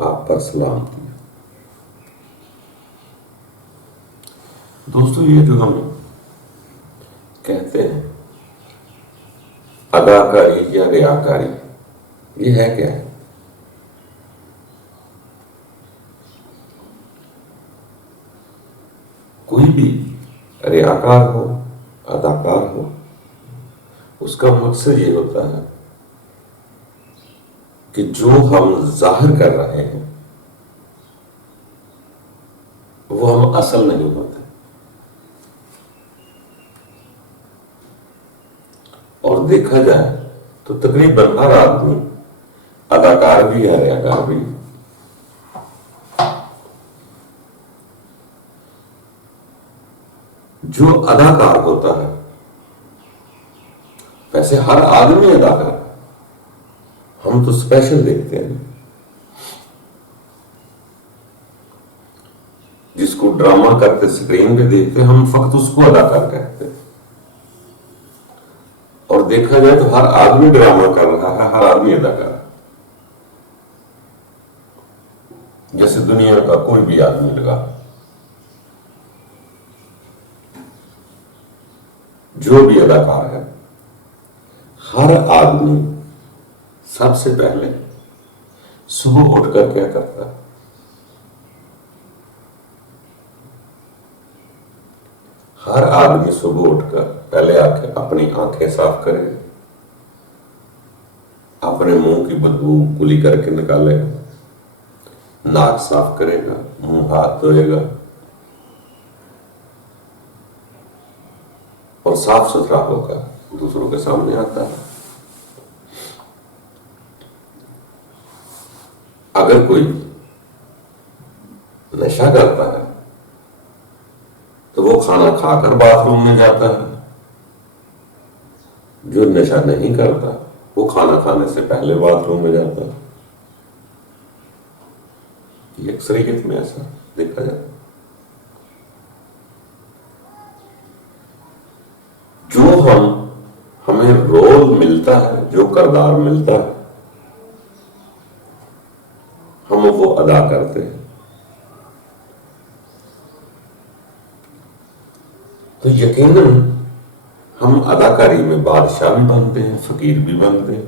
آپ پر سلام کیا۔ دوستو، یہ جو ہم کہتے ہیں اداکاری یا ریاکاری، یہ ہے کیا ہے؟ کوئی بھی ریاکار ہو، اداکار ہو، اس کا مقصد یہ ہوتا ہے کہ جو ہم ظاہر کر رہے ہیں وہ ہم اصل نہیں ہوتے، اور دیکھا جائے تو تقریباً ہر آدمی اداکار بھی ہے، ریاکار بھی ہے۔ جو اداکار ہوتا ہے، ویسے ہر آدمی اداکار ہے، ہم تو اسپیشل دیکھتے ہیں، جس کو ڈرامہ کرتے اسکرین پہ دیکھتے ہم فقط اس کو اداکار کہتے ہیں، اور دیکھا جائے تو ہر آدمی ڈرامہ کر رہا ہے، ہر آدمی اداکار ہے۔ جیسے دنیا کا کوئی بھی آدمی لگا، جو بھی اداکار ہے، ہر آدمی سب سے پہلے صبح اٹھ کر کیا کرتا ہے؟ ہر آدمی صبح اٹھ کر پہلے اپنی آنکھیں صاف کرے، اپنے منہ کی بدبو کلی کر کے نکالے گا، ناک صاف کرے گا، منہ ہاتھ دھوئے گا، اور صاف ستھرا ہو کر دوسروں کے سامنے آتا ہے۔ اگر کوئی نشہ کرتا ہے تو وہ کھانا کھا کر باتھ روم میں جاتا ہے، جو نشہ نہیں کرتا وہ کھانا کھانے سے پہلے باتھ روم میں جاتا ہے۔ یہ اکثریت میں ایسا دیکھا جاتا ہے۔ جو ہمیں رول ملتا ہے، جو کردار ملتا ہے، ہم وہ ادا کرتے ہیں، تو یقیناً ہم اداکاری میں بادشاہ بھی بنتے ہیں، فقیر بھی بنتے ہیں،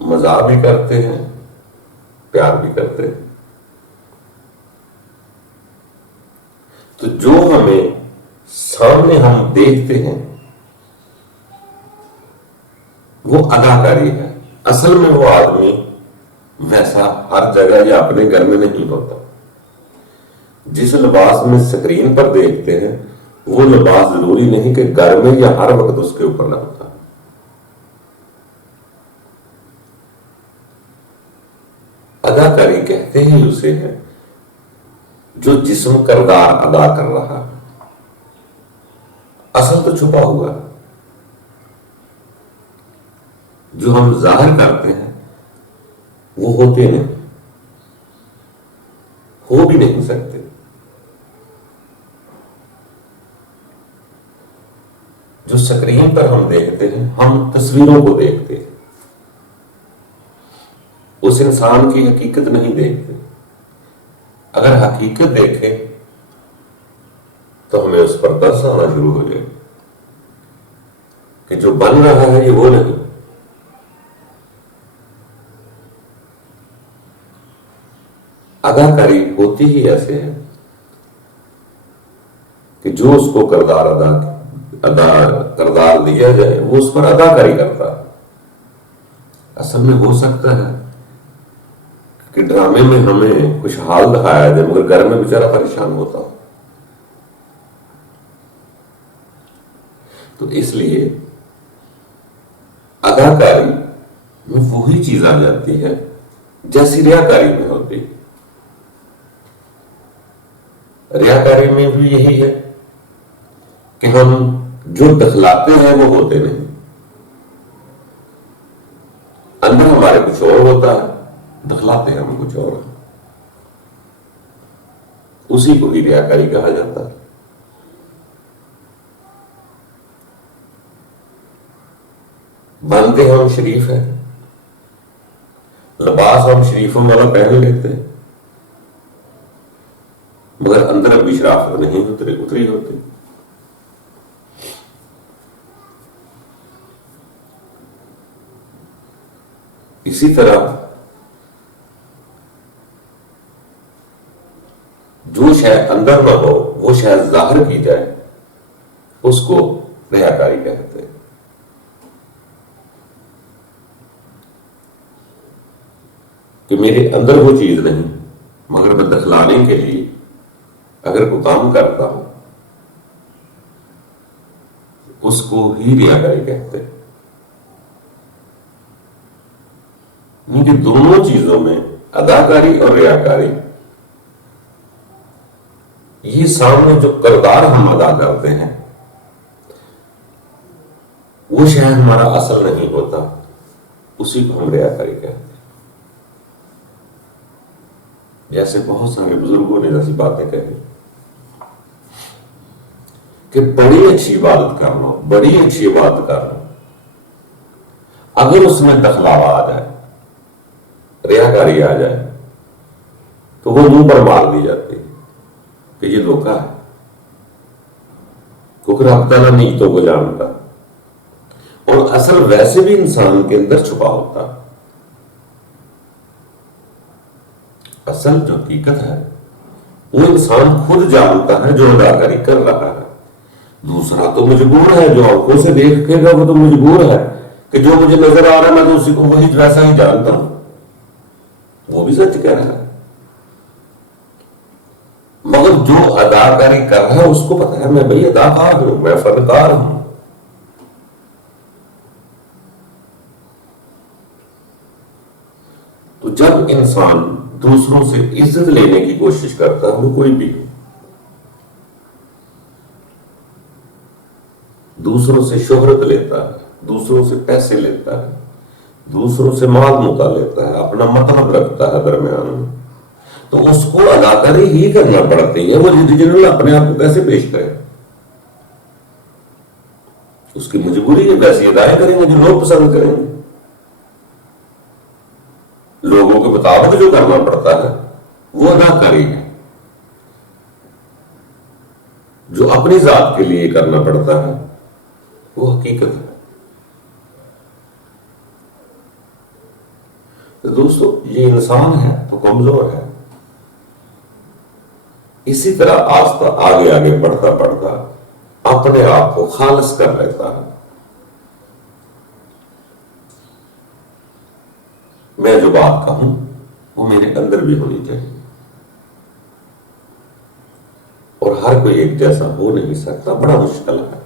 مزاح بھی کرتے ہیں، پیار بھی کرتے ہیں۔ تو جو ہمیں سامنے ہم دیکھتے ہیں وہ اداکاری ہے، اصل میں وہ آدمی ویسا ہر جگہ یا اپنے گھر میں نہیں ہوتا۔ جس لباس میں اسکرین پر دیکھتے ہیں وہ لباس ضروری نہیں کہ گھر میں یا ہر وقت اس کے اوپر لگتا۔ اداکاری کہتے ہی اسے ہے جو جسم کردار ادا کر رہا ہے، اصل تو چھپا ہوا ہے۔ جو ہم ظاہر کرتے ہیں وہ ہوتے نہیں، ہو بھی نہیں سکتے۔ جو سکرین پر ہم دیکھتے ہیں، ہم تصویروں کو دیکھتے ہیں، اس انسان کی حقیقت نہیں دیکھتے۔ اگر حقیقت دیکھیں تو ہمیں اس پر ترس آنا شروع ہو جائے کہ جو بن رہا ہے یہ وہ نہیں۔ اداکاری ہوتی ہی ایسے ہے کہ جو اس کو کردار دیا جائے وہ اس پر اداکاری کرتا ہے۔ اصل میں ہو سکتا ہے کہ ڈرامے میں ہمیں کچھ حال دکھایا جائے مگر گھر میں بیچارہ پریشان ہوتا ہو۔ تو اس لیے اداکاری میں وہی چیز آ جاتی ہے جیسی ریاکاری میں ہوتی۔ ریاکاری میں بھی یہی ہے کہ ہم جو دکھلاتے ہیں وہ ہوتے نہیں، اندر ہمارے کچھ اور ہوتا ہے، دکھلاتے ہیں ہم کچھ اور، اسی کو ہی ریاکاری کہا جاتا ہے۔ بنتے ہم شریف ہیں لباس ہم شریفوں والا پہن لیتے ہیں، مگر اندر ابھی شرافت نہیں اتری ہوتی۔ اسی طرح جو شاید اندر نہ ہو وہ شاید ظاہر کی جائے، اس کو ریاکاری کہتے ہیں۔ کہ میرے اندر وہ چیز نہیں، مگر میں دکھلانے کے لیے اگر کوئی کام کرتا ہوں، اس کو ہی ریاکاری کہتے ہیں۔ ان کی دونوں چیزوں میں، اداکاری اور ریاکاری، یہ سامنے جو کردار ہم ادا کرتے ہیں وہ شاید ہمارا اصل نہیں ہوتا، اسی کو ہم ریاکاری کہتے ہیں۔ جیسے بہت سارے بزرگوں نے ایسی باتیں کہی کہ بڑی اچھی عبادت کر لو، بڑی اچھی عبادت کر لو، اگر اس میں دخلاوا آ جائے، ریاکاری آ جائے، تو وہ منہ پر مار دی جاتی ہے کہ یہ دھوکہ ہے، کیونکہ رب تعالیٰ نیتوں کو جانتا، اور اصل ویسے بھی انسان کے اندر چھپا ہوتا۔ اصل جو حقیقت ہے وہ انسان خود جانتا ہے جو اداکاری کر رہا ہے، دوسرا تو مجبور ہے، جو آنکھوں سے دیکھے گا وہ تو مجبور ہے کہ جو مجھے نظر آ رہا ہے میں تو اسی کو وہی ویسا ہی جانتا ہوں، وہ بھی سچ کہہ رہا ہے، مگر جو اداکاری کر رہا ہے اس کو پتا ہے میں بھئی اداکار ہوں، میں فنکار ہوں۔ تو جب انسان دوسروں سے عزت لینے کی کوشش کرتا ہے، وہ کوئی بھی ہو، دوسروں سے شہرت لیتا ہے، دوسروں سے پیسے لیتا ہے، دوسروں سے مال متا لیتا ہے، اپنا مطلب رکھتا ہے درمیان میں، تو اس کو اداکاری ہی کرنا پڑتی ہے۔ وہ جنرل اپنے آپ کو کیسے پیش کرے، اس کی مجبوری ہے، ویسی ادائیں کریں گے جو لوگ پسند کریں گے، لوگوں کے مطابق جو کرنا پڑتا ہے وہ اداکاری ہے، جو اپنی ذات کے لیے کرنا پڑتا ہے وہ حقیقت ہے۔ تو دوستو، یہ انسان ہے تو کمزور ہے، اسی طرح آستہ آگے آگے بڑھتا بڑھتا اپنے آپ کو خالص کر لیتا ہے۔ میں جو بات کہوں وہ میرے اندر بھی ہونی چاہیے، اور ہر کوئی ایک جیسا ہو نہیں سکتا، بڑا مشکل ہے،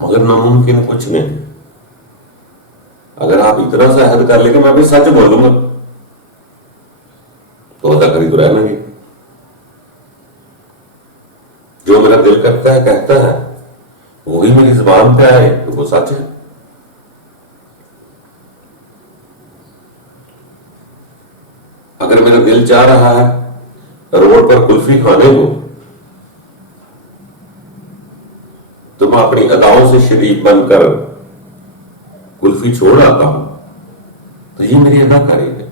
مگر ناممکن کچھ نہیں۔ اگر آپ اتنا سا عہد کر لیں کہ میں بھی سچ بولوں گا تو اداکاری تو رہنا گی، جو میرا دل کرتا ہے کہتا ہے وہی میری زبان پہ آئے تو وہ سچ ہے۔ اگر میرا دل چاہ رہا ہے روڈ پر کلفی کھانے کو تو میں اپنی اداؤں سے شریک بن کر کلفی چھوڑ آتا ہوں تو یہ میری اداکاری ہے۔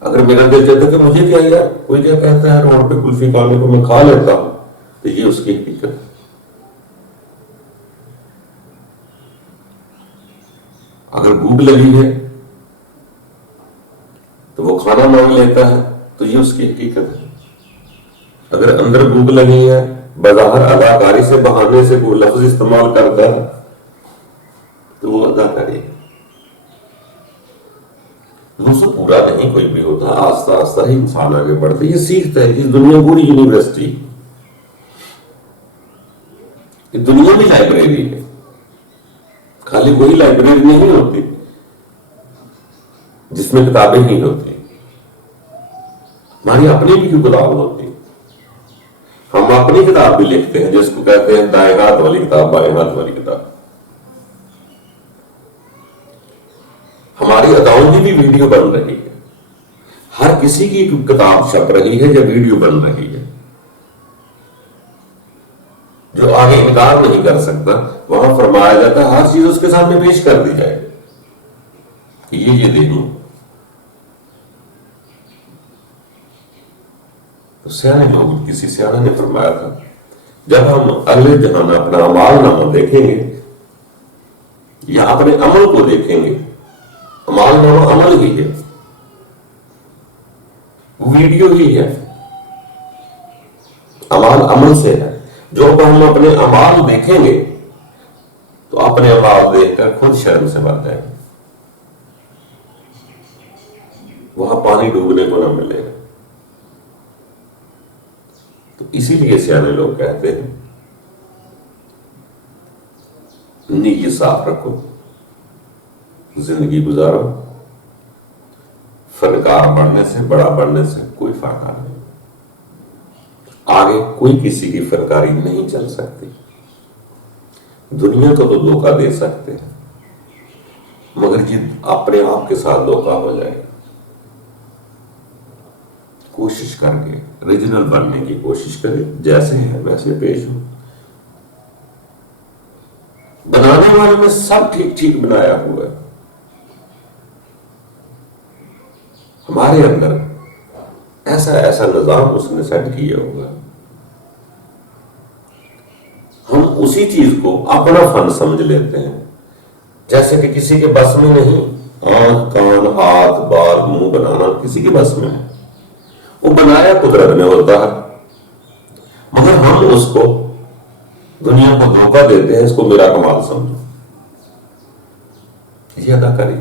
اگر میرا دل چاہتا ہے کہ مجھے کیا یار، کوئی کیا کہتا ہے روڈ پہ کلفی کھانے کو میں کھا لیتا ہوں، تو یہ اس کی حقیقت ہے۔ اگر بھوک لگی ہے تو وہ کھانا مانگ لیتا ہے تو یہ اس کی حقیقت ہے۔ اگر اندر بھوک لگی ہے، بظاہر اداکاری سے بہانے سے کوئی لفظ استعمال کرتا ہے تو وہ اداکاری ہے۔ دوستو، پورا نہیں کوئی بھی ہوتا، آہستہ آہستہ ہی انسان آگے بڑھتا ہے، یہ سیکھتا ہے۔ اس دنیا پوری یونیورسٹی، یہ دنیا میں لائبریری ہے، خالی وہی لائبریری نہیں ہوتی جس میں کتابیں ہی ہوتی، ہماری اپنی بھی کتاب ہوتی، ہم اپنی کتاب بھی لکھتے ہیں جس کو کہتے ہیں دائیں ہاتھ والی کتاب، بائیں ہاتھ والی کتاب۔ ہماری اداؤں کی بھی ویڈیو بن رہی ہے، ہر کسی کی کتاب چھپ رہی ہے یا ویڈیو بن رہی ہے۔ جو آگے انکار نہیں کر سکتا وہاں فرمایا جاتا ہے ہر چیز اس کے سامنے پیش کر دی جائے کہ یہ دیکھو، تو سیانے لوگ، کسی سیانے نے فرمایا تھا جب ہم اگلے جہان اپنا اعمال نامہ دیکھیں گے یا اپنے عمل کو دیکھیں گے، اعمال نامہ عمل ہی ہے، ویڈیو ہی ہے، اعمال عمل سے ہے، جو ہم اپنے اعمال دیکھیں گے تو اپنے اعمال دیکھ کر خود شرم سے بھر جائیں گے، وہاں پانی ڈوبنے کو نہ ملے گا۔ تو اسی لیے سیانے لوگ کہتے ہیں نیت صاف رکھو، زندگی گزارو، فنکار بڑھنے سے، بڑا بڑھنے سے کوئی فائدہ نہیں، آگے کوئی کسی کی فنکاری نہیں چل سکتی۔ دنیا کو تو دھوکہ دے سکتے ہیں مگر یہ اپنے آپ کے ساتھ دھوکہ ہو جائے گا۔ کوشش کر کے ریجنل بننے کی کوشش کرے، جیسے ہے ویسے پیش ہو۔ بنانے والے نے سب ٹھیک ٹھیک بنایا ہوا ہے، ہمارے اندر ایسا نظام اس نے سیٹ کیا ہوا ہے، ہم اسی چیز کو اپنا فن سمجھ لیتے ہیں، جیسے کہ کسی کے بس میں نہیں، آنکھ کان ہاتھ بال منہ بنانا کسی کے بس میں ہے، وہ بنایا قدرت نے ہوتا ہے، مگر ہم اس کو دنیا کو دھوکہ دیتے ہیں، اس کو میرا کمال سمجھو، یہ ادا کری۔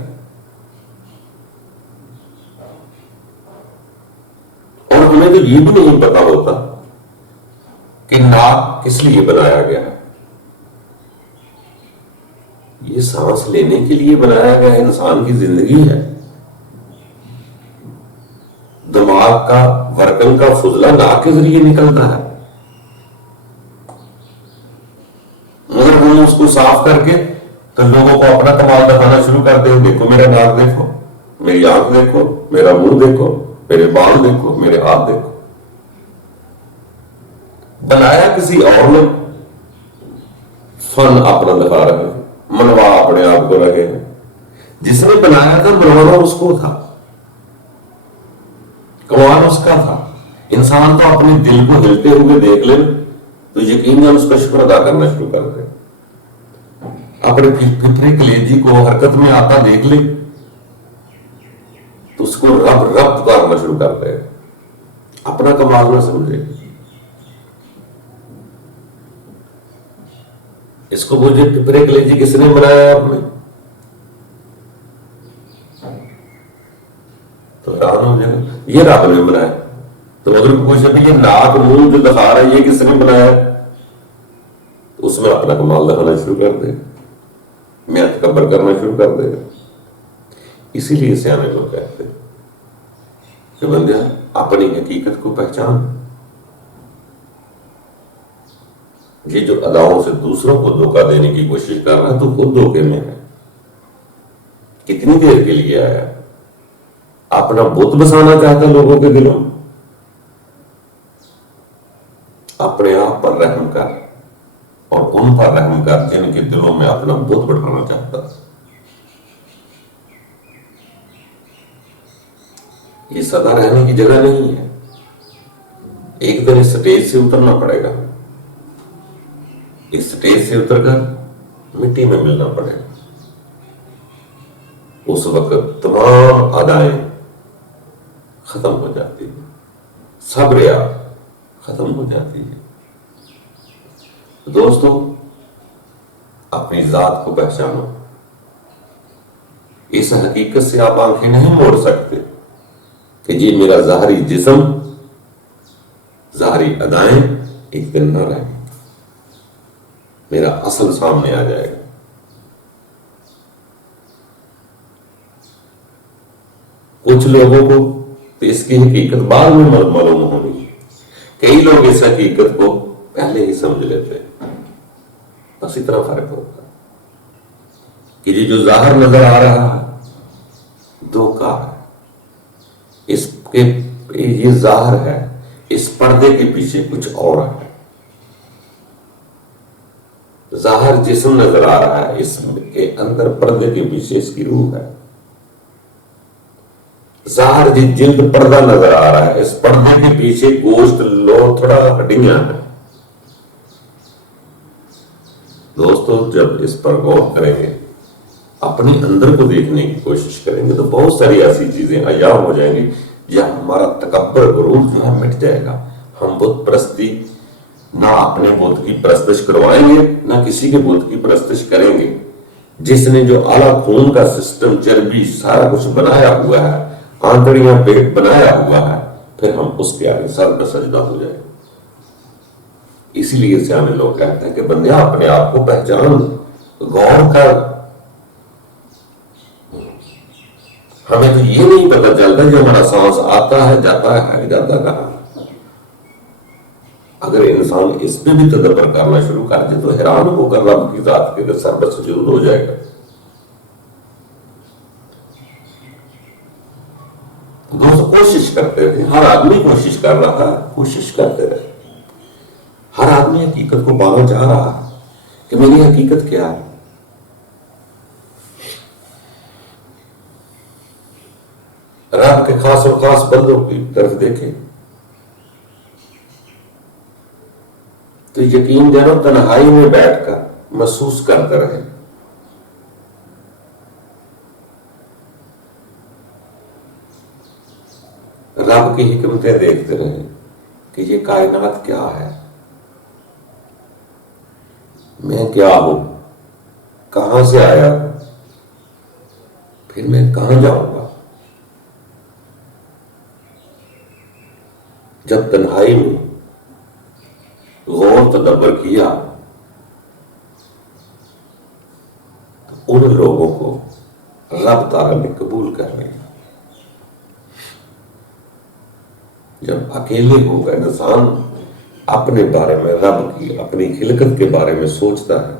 اور ہمیں تو یہ بھی نہیں پتا ہوتا کہ ناک کس لیے بنایا گیا ہے، یہ سانس لینے کے لیے بنایا گیا، انسان کی زندگی ہے، دماغ کا ورکن کا فضلہ ناک کے ذریعے نکلتا ہے، مگر ہم اس کو صاف کر کے تو لوگوں کو اپنا کمال دکھانا شروع کر دیں، دیکھو میرا ناک دیکھو، میری آنکھ دیکھو، میرا منہ دیکھو، میرے بال دیکھو، میرے ہاتھ دیکھو۔ بنایا کسی اور نے، فن اپنا دکھا رہے ہیں، منوا اپنے آپ کو رہے ہیں، جس نے بنایا تھا منوانا اس کو تھا، کمال اس کا تھا۔ انسان تو اپنے دل کو ہلتے ہوئے دیکھ لے تو یقیناً اس کا شکر ادا کرنا شروع کر دے، اپنے پھپھڑے کلیجی کو حرکت میں آتا دیکھ لے تو اس کو رب پکارنا شروع کر دے، اپنا کمال نہ سمجھے، اس کو مجھے پھپھڑے کلیجی کس نے بنایا آپ نے، تو حیران ہو جائے، یہ رب نے بنایا۔ تو اگر پوچھے بھی یہ ناک منہ جو دکھا رہا ہے یہ کس نے بنایا، تو اس میں اپنا کمال دکھانا شروع کر دے، میں تکبر کرنا شروع کر دے گا۔ اسی لیے سیانے لوگ کہتے ہیں کہ بندہ اپنی حقیقت کو پہچان، یہ جو اداؤں سے دوسروں کو دھوکہ دینے کی کوشش کر رہا ہے تو خود دھوکے میں ہے، کتنی دیر کے لیے آیا، اپنا بت بسانا چاہتا ہے لوگوں کے دلوں میں، اپنے آپ پر رحم کر اور ان پر رحم کر جن کے دلوں میں اپنا بت بٹھانا چاہتا ہے۔ یہ سدا رہنے کی جگہ نہیں ہے، ایک دن اس سٹیج سے اترنا پڑے گا، اس سٹیج سے اتر کر مٹی میں ملنا پڑے گا، اس وقت تمام ادائیں ختم ہو جاتی ہیں، سب ریا ختم ہو جاتی ہے۔ دوستو، اپنی ذات کو پہچانو، اس حقیقت سے آپ آنکھیں نہیں موڑ سکتے کہ یہ میرا ظاہری جسم، ظاہری ادائیں ایک دن نہ رہیں، میرا اصل سامنے آ جائے گا۔ کچھ لوگوں کو تو اس کی حقیقت بعد میں معلوم ہونی، کئی لوگ اس حقیقت کو پہلے ہی سمجھ لیتے ہیں، بس اتنا فرق ہوتا ہے کہ یہ جو ظاہر نظر آ رہا ہے دھوکہ ہے، اس کے یہ ظاہر ہے، اس پردے کے پیچھے کچھ اور ہے، ظاہر جسم نظر آ رہا ہے، اس کے اندر پردے کے پیچھے اس کی روح ہے۔ ظاہر جی جلد پردہ نظر آ رہا ہے، اس پردے کے پیچھے گوشت لو تھوڑا ہڈیاں ہیں۔ دوستو جب اس پر غور کریں گے، اپنے اندر کو دیکھنے کی کوشش کریں گے، تو بہت ساری ایسی چیزیں عیاں ہو جائیں گی، یا ہمارا تکبر غرور جو ہے مٹ جائے گا۔ ہم بت پرستی نہ اپنے بت کی پرستش کروائیں گے، نہ کسی کے بت کی پرستش کریں گے۔ جس نے جو اعلیٰ خون کا سسٹم، چربی، سارا کچھ بنایا ہوا ہے، آنتڑیاں، پیٹ بنایا ہوا ہے، پھر ہم اس کے آگے سر پہ سجدہ ہو جائے۔ اسی لیے سیانے لوگ کہتے ہیں کہ بندیا اپنے آپ کو پہچان، غور کر۔ ہمیں تو یہ نہیں پتہ چلتا جو ہمارا سانس آتا ہے، جاتا ہے، جاتا کہاں۔ اگر انسان اس پہ بھی تدبر کرنا شروع کر دے تو حیران ہو کر رب کی ذات کے سر پر سجود ہو جائے گا۔ دوست کوشش کرتے رہے، ہر آدمی کوشش کر رہا ہے، کوشش کرتے رہے۔ ہر آدمی حقیقت کو پانا چاہ رہا ہے کہ میری حقیقت کیا ہے۔ رب کے خاص اور خاص بندوں کی طرف دیکھیں تو یقین جانو تنہائی میں بیٹھ کر محسوس کرتے رہے رب کی حکمتیں دیکھتے رہے کہ یہ کائنات کیا ہے، میں کیا ہوں، کہاں سے آیا ہوں، پھر میں کہاں جاؤں گا۔ جب تنہائی میں غور تدبر کیا تو ان لوگوں کو رب تعالیٰ نے قبول کر لیا۔ جب اکیلے ہو کر انسان اپنے بارے میں، رب کی اپنی خلقت کے بارے میں سوچتا ہے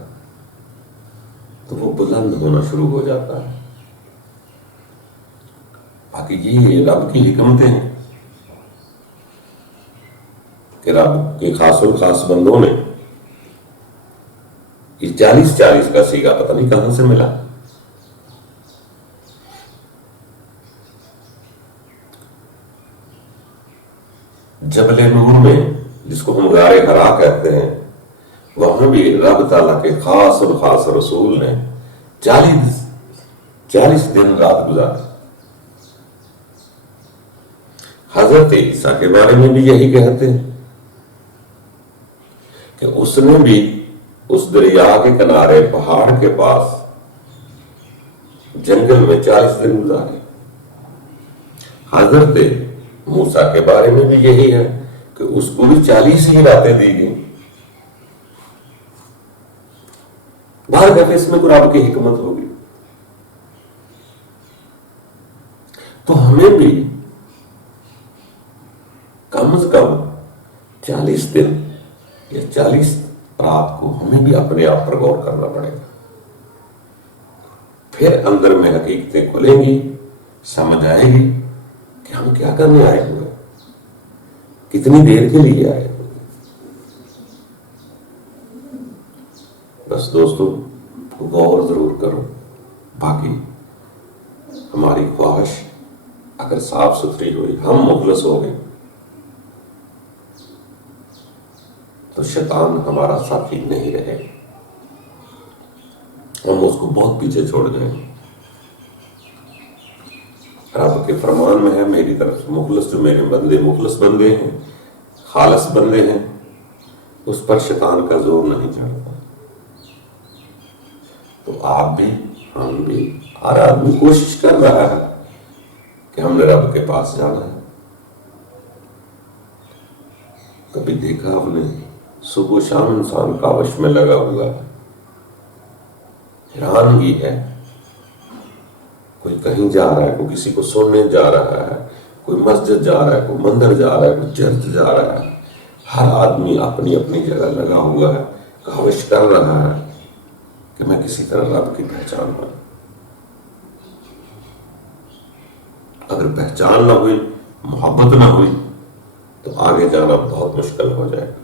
تو وہ بلند ہونا شروع ہو جاتا ہے۔ باقی یہ رب کی حکمتیں ہیں کہ رب کے خاص اور خاص بندوں نے یہ 40 کا سیگا پتہ نہیں کہاں سے ملا۔ جبل نور میں، جس کو ہم غار حرا کہتے ہیں، وہاں بھی رب تعالیٰ کے خاص اور خاص رسول نے 40 دن رات گزارے۔ حضرت عیسیٰ کے بارے میں بھی یہی کہتے ہیں کہ اس نے بھی اس دریا کے کنارے پہاڑ کے پاس جنگل میں 40 دن گزارے۔ حضرت موسیٰ کے بارے میں بھی یہی ہے کہ اس کو بھی 40 ہی راتیں دی گئی۔ باہر کہتے اس میں قرآن کی حکمت ہوگی، تو ہمیں بھی کم از کم 40 دن یا 40 رات کو ہمیں بھی اپنے آپ پر غور کرنا پڑے گا۔ پھر اندر میں حقیقتیں کھلیں گی، سمجھ آئے گی کہ ہم کیا کرنے آئے ہوئے، کتنی دیر کے لیے آئے ہوئے۔ بس دوستو غور ضرور کرو۔ باقی ہماری خواہش اگر صاف ستھری ہوئی، ہم مخلص ہو گئے، تو شیطان ہمارا ساتھی نہیں رہے، ہم اس کو بہت پیچھے چھوڑ جائیں۔ رب کے فرمان میں ہے میری طرف سے مخلص، جو میرے بندے مخلص بندے ہیں، خالص بندے ہیں، اس پر شیطان کا زور نہیں چڑھتا۔ تو آپ بھی، ہم بھی، ہر آدمی کوشش کر رہا ہے کہ ہم نے رب کے پاس جانا ہے۔ کبھی دیکھا ہم نے صبح و شام انسان کاوش میں لگا ہوا ہے، حیرانگی ہے، کوئی کہیں جا رہا ہے، کوئی کسی کو سننے جا رہا ہے، کوئی مسجد جا رہا ہے، کوئی مندر جا رہا ہے، کوئی چرچ جا رہا ہے۔ ہر آدمی اپنی اپنی جگہ لگا ہوا ہے، کاوش کر رہا ہے کہ میں کسی طرح رب کی پہچان پاؤں۔ اگر پہچان نہ ہوئی، محبت نہ ہوئی، تو آگے جانا بہت مشکل ہو جائے گا۔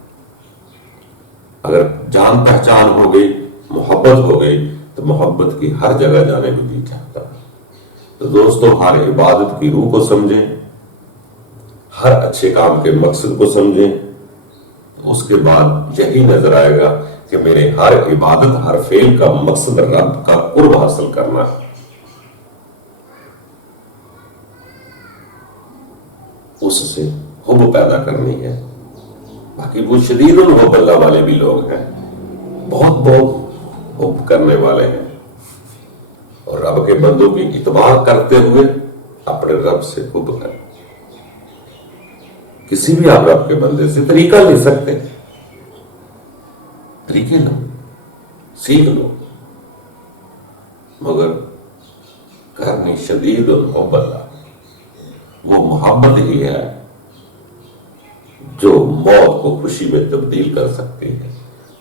اگر جان پہچان ہو گئی، محبت ہو گئی، تو محبت کی ہر جگہ جانے کو جی چاہتا ہے۔ تو دوستوں ہر عبادت کی روح کو سمجھیں، ہر اچھے کام کے مقصد کو سمجھیں، اس کے بعد یہی نظر آئے گا کہ میرے ہر عبادت، ہر فعل کا مقصد رب کا قرب حاصل کرنا ہے، اس سے حب پیدا کرنی ہے۔ باقی وہ شدید الحب اللہ والے بھی لوگ ہیں، بہت بہت حب کرنے والے ہیں، اور رب کے بندوں کی اتباع کرتے ہوئے اپنے رب سے حب کریں۔ کسی بھی آپ رب کے بندے سے طریقہ لے سکتے ہیں، طریقے لو، سیکھ لو، مگر کرنی شدید الحب اللہ، وہ محبت ہی ہے جو موت کو خوشی میں تبدیل کر سکتی ہے۔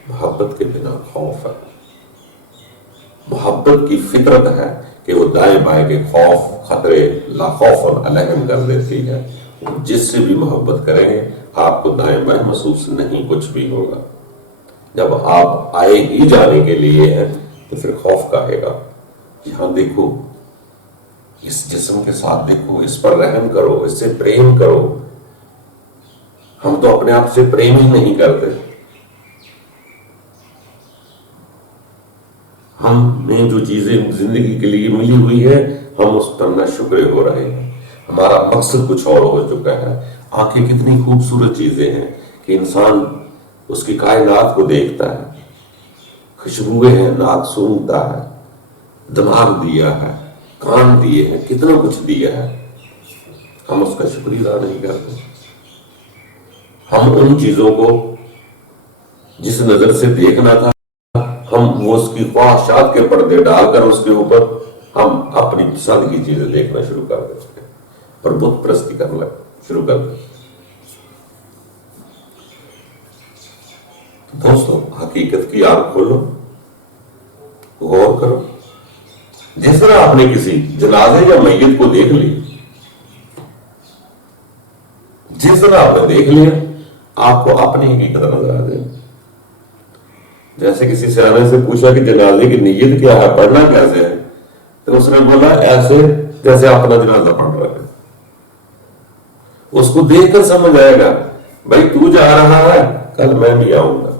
محبت کے بنا خوف ہے، محبت کی فطرت ہے کہ وہ دائیں بائیں کے خوف، خطرے لا خوف علیہم کر دیتی ہے۔ جس سے بھی محبت کریں گے آپ کو دائیں بائیں محسوس نہیں کچھ بھی ہوگا۔ جب آپ آئے ہی جانے کے لیے ہیں تو پھر خوف کہے گا، یہاں دیکھو، اس جسم کے ساتھ دیکھو، اس پر رحم کرو، اس سے پریم کرو۔ ہم تو اپنے آپ سے پریم ہی نہیں کرتے، ہمیں جو چیزیں زندگی کے لیے ملی ہوئی ہے ہم اس پر نہ شکر ہو رہے ہیں، ہمارا مقصد کچھ اور ہو چکا ہے۔ آنکھیں کتنی خوبصورت چیزیں ہیں کہ انسان اس کی کائنات کو دیکھتا ہے، خوشبوئیں ہیں، ناک سونگھتا ہے، دماغ دیا ہے، کان دیے ہیں، کتنا کچھ دیا ہے، ہم اس کا شکریہ ادا نہیں کرتے۔ ہم ان چیزوں کو جس نظر سے دیکھنا تھا ہم وہ اس کی خواہشات کے پردے ڈال کر اس کے اوپر ہم اپنی پسند کی چیزیں دیکھنا شروع کر دیتے ہیں اور بت پرستی کرنا شروع کر دیتے ہیں۔ دوستوں حقیقت کی آنکھ کھولو، غور کرو۔ جس طرح آپ نے کسی جنازے یا میت کو دیکھ لی، جس طرح آپ نے دیکھ لیا آپ کو اپنی حقیقت نظر آ جائے۔ جیسے کسی سیانے سے پوچھا کہ جنازے کی نیت کیا ہے، پڑھنا کیسے ہے، تو اس نے بولا ایسے جیسے اپنا جنازہ پڑھ رہا ہے۔ اس کو دیکھ کر سمجھ آئے گا بھائی تو جا رہا ہے، کل میں بھی آؤں گا۔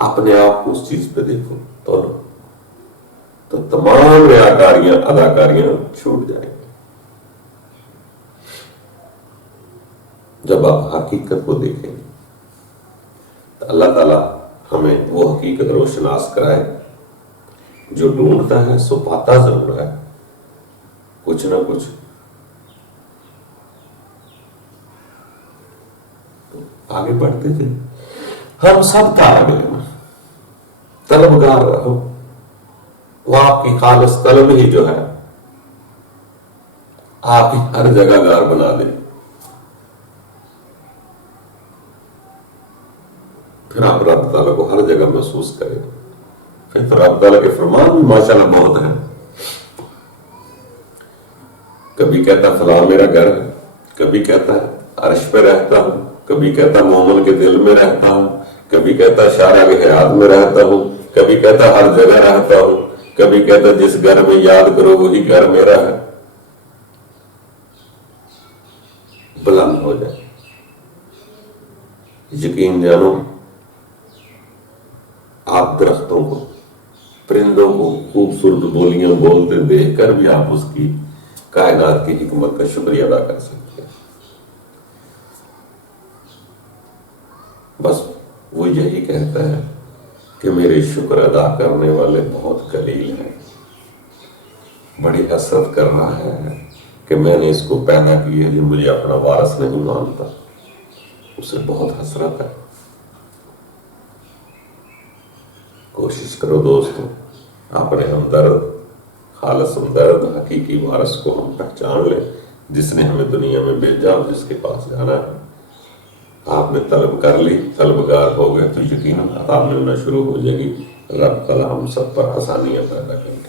اپنے آپ کو اس چیز پہ دیکھو تو تمام ریاکاریاں، اداکاریاں چھوٹ جائیں گی۔ جب آپ حقیقت کو دیکھیں گے تو اللہ تعالیٰ ہمیں وہ حقیقت روشناس کرائے، جو ڈھونڈتا ہے سو پاتا ضرور ہے، کچھ نہ کچھ۔ تو آگے بڑھتے تھے ہم سب طالب طلبگار رہو، وہ آپ کی خالص طلب ہی جو ہے آپ کی ہر جگہ گار بنا دے۔ پھر آپ رب تعالیٰ کو ہر جگہ محسوس کریں، پھر تو رب تعالیٰ کے فرمان بھی ماشاءاللہ بہت ہیں۔ کبھی کہتا فلاں میرا گھر ہے، کبھی کہتا عرش پہ رہتا ہوں، کبھی کہتا مومن کے دل میں رہتا ہوں، کبھی کہتا شارع حیات میں رہتا ہوں، کبھی کہتا ہر جگہ رہتا ہوں، کبھی کہتا جس گھر میں یاد کرو وہی گھر میرا ہے۔ بلند ہو جائے، یقین جانو آپ درختوں کو، پرندوں کو خوبصورت بولیاں بولتے دیکھ کر بھی آپ اس کی کائنات کی حکمت کا شکریہ ادا کر سکتے ہیں۔ بس وہ یہی کہتا ہے کہ میرے شکر ادا کرنے والے بہت قلیل ہیں۔ بڑی حسرت کر رہا ہے کہ میں نے اس کو پیدا کیا جو مجھے اپنا وارث نہیں مانتا، اسے بہت حسرت ہے۔ کوشش کرو دوستو، اپنے ہمدرد، خالص ہمدرد، حقیقی وارث کو ہم پہچان لیں، جس نے ہمیں دنیا میں بھیجا اور جس کے پاس جانا ہے۔ آپ نے طلب کر لی، طلبگار ہو گئے تو یقیناً عطا ملنا شروع ہو جائے گی۔ رب تعالیٰ ہم سب پر آسانیاں پیدا کریں۔